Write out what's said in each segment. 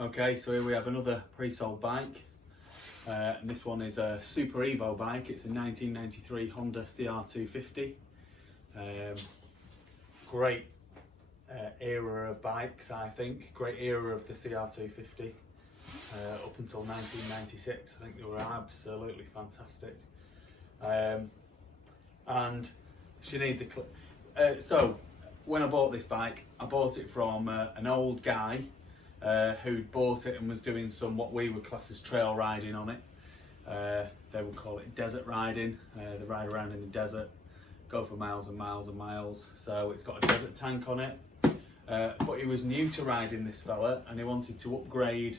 Okay, so here we have another pre-sold bike, and this one is a Super EVO bike. It's a 1993 Honda CR250. Great era of bikes, I think. Great era of the CR250. Up until 1996, I think they were absolutely fantastic. And she needs a clip. So when I bought this bike, I bought it from an old guy who'd bought it and was doing some what we would class as trail riding on it. They would call it desert riding. They ride around in the desert, go for miles and miles and miles. So it's got a desert tank on it. But he was new to riding, this fella, and he wanted to upgrade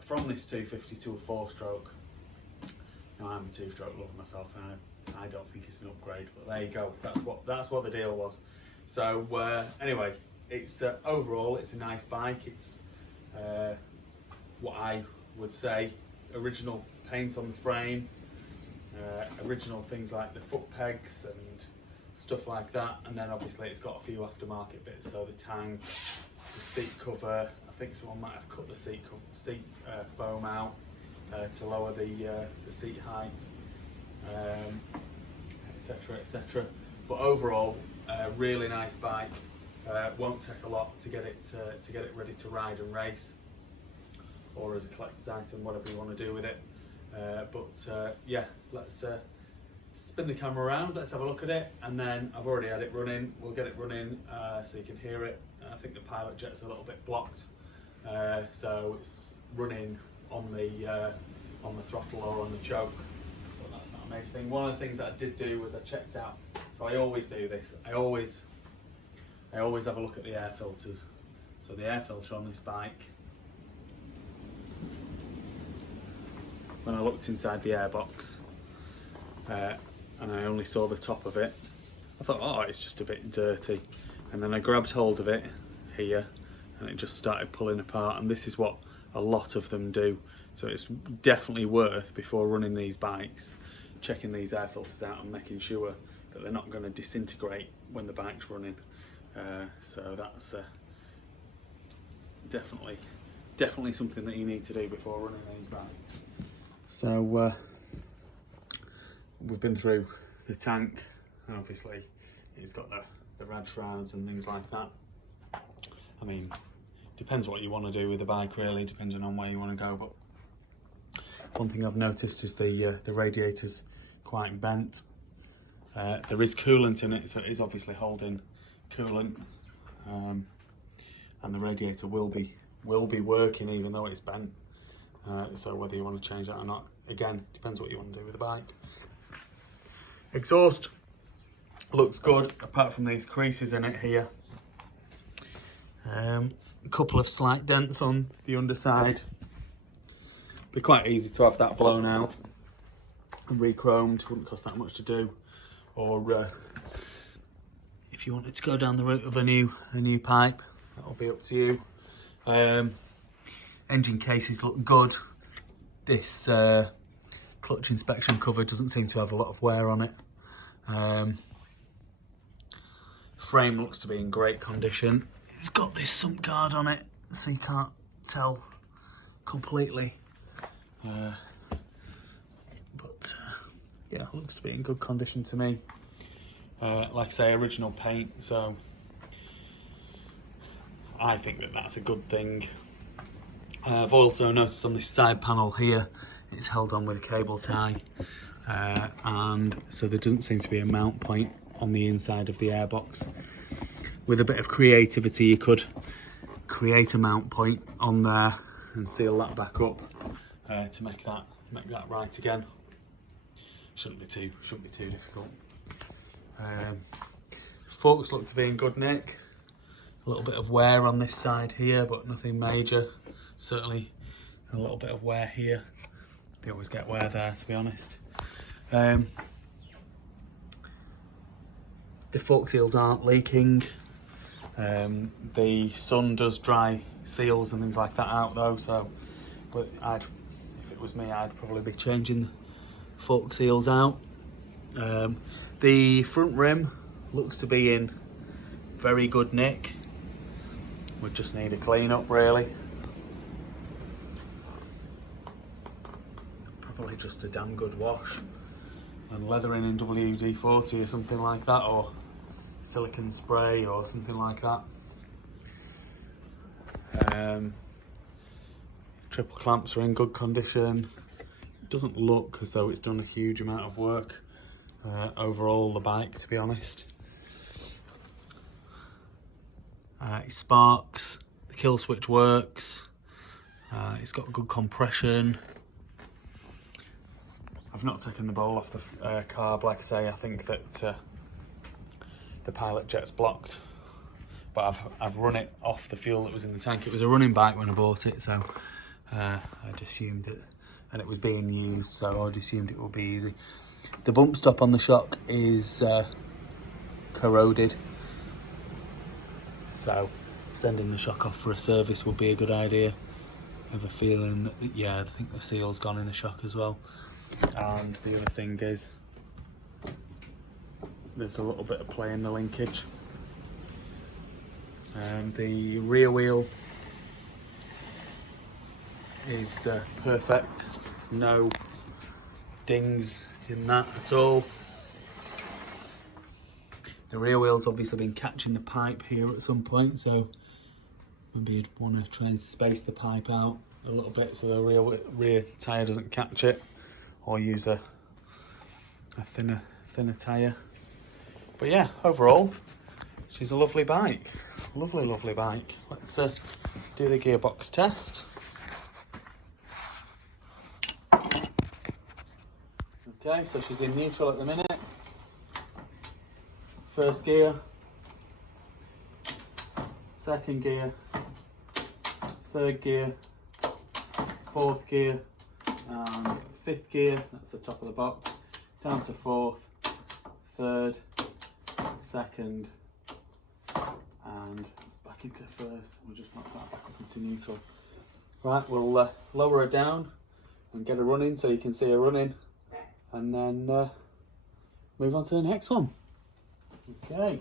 from this 250 to a 4-stroke. Now I'm a 2-stroke lover myself, and I don't think it's an upgrade, but there you go. That's what the deal was. So anyway, it's overall it's a nice bike. It's what I would say original paint on the frame, original things like the foot pegs and stuff like that, and then obviously it's got a few aftermarket bits. So the tank, the seat cover. I think someone might have cut the seat foam out to lower the seat height, etc., etc. But overall, really nice bike. Won't take a lot to get it ready to ride and race, or as a collector's item, whatever you want to do with it. Yeah, let's spin the camera around. Let's have a look at it, and then I've already had it running. We'll get it running so you can hear it. I think the pilot jet's a little bit blocked, so it's running on the throttle or on the choke. But that's not a major thing. One of the things that I did do was I checked out. So I always do this. I always have a look at the air filters. So the air filter on this bike, when I looked inside the airbox and I only saw the top of it, I thought, oh, it's just a bit dirty. And then I grabbed hold of it here and it just started pulling apart, and this is what a lot of them do. So it's definitely worth, before running these bikes, checking these air filters out and making sure that they're not going to disintegrate when the bike's running. So that's definitely something that you need to do before running these bikes. So we've been through the tank, and obviously it's got the rad shrouds and things like that. I mean, depends what you want to do with the bike, really, depending on where you want to go. But one thing I've noticed is the radiator's quite bent. There is coolant in it, so it is obviously holding coolant, and the radiator will be working even though it's bent. So whether you want to change that or not, again, depends what you want to do with the bike. Exhaust looks good, apart from these creases in it here. A couple of slight dents on the underside. Be quite easy to have that blown out and re-chromed. Wouldn't cost that much to do. Or if you wanted to go down the route of a new pipe, that'll be up to you. Engine cases look good. This clutch inspection cover doesn't seem to have a lot of wear on it. Frame looks to be in great condition. It's got this sump guard on it, so you can't tell completely. Yeah, looks to be in good condition to me. Like I say, original paint, so I think that that's a good thing. I've also noticed on this side panel here, it's held on with a cable tie, and so there doesn't seem to be a mount point on the inside of the airbox. With a bit of creativity, you could create a mount point on there and seal that back up to make that right again. Shouldn't be too difficult. Forks look to be in good nick. A little bit of wear on this side here, but nothing major. Certainly a little bit of wear here. They always get wear there, to be honest. The fork seals aren't leaking. The sun does dry seals and things like that out though, so but if it was me, I'd probably be changing the fork seals out. The front rim looks to be in very good nick. We just need a clean up, really. probably just a damn good wash. And leathering in WD-40 or something like that, or silicone spray or something like that. Triple clamps are in good condition. It doesn't look as though it's done a huge amount of work overall, the bike, to be honest. It sparks, the kill switch works, it's got good compression. I've not taken the bowl off the carb, like I say. I think that the pilot jet's blocked, but I've run it off the fuel that was in the tank. It was a running bike when I bought it, so I'd assumed it, and it was being used, so I'd assumed it would be easy. The bump stop on the shock is corroded, so sending the shock off for a service would be a good idea. I have a feeling that, yeah, I think the seal's gone in the shock as well. And the other thing is, there's a little bit of play in the linkage. The rear wheel is perfect, no dings in that at all. The rear wheel's obviously been catching the pipe here at some point, so maybe you'd want to try and space the pipe out a little bit so the rear tyre doesn't catch it, or use a thinner tyre. But yeah, overall, she's a lovely bike. Lovely bike. Let's do the gearbox test. Okay, so she's in neutral at the minute. First gear, second gear, third gear, fourth gear, and fifth gear. That's the top of the box. Down to fourth, third, second, and back into first. We'll just knock that back up into neutral. Right, we'll lower her down and get her running so you can see her running, and then move on to the next one. Okay.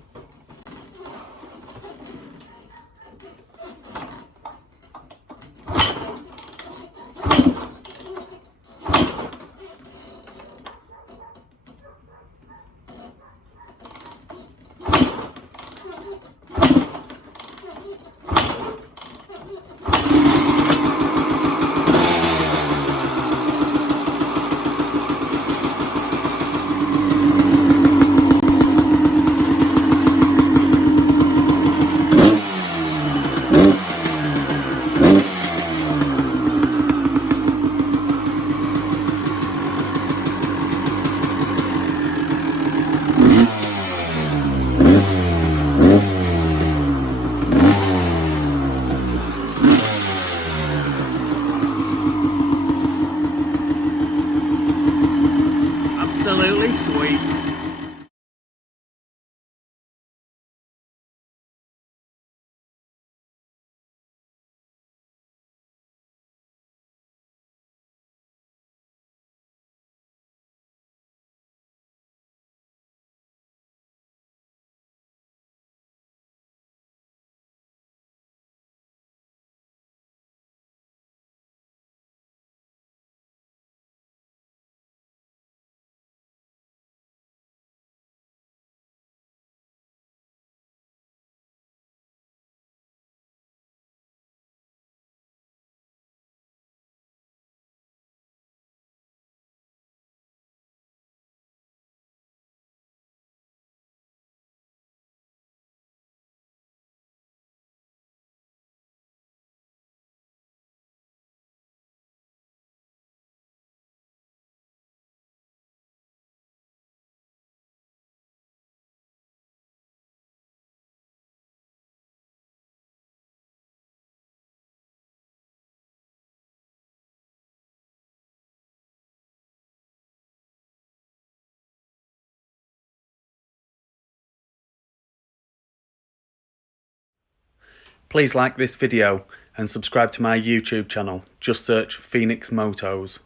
Absolutely sweet. Please like this video and subscribe to my YouTube channel. Just search Phoenix Motos.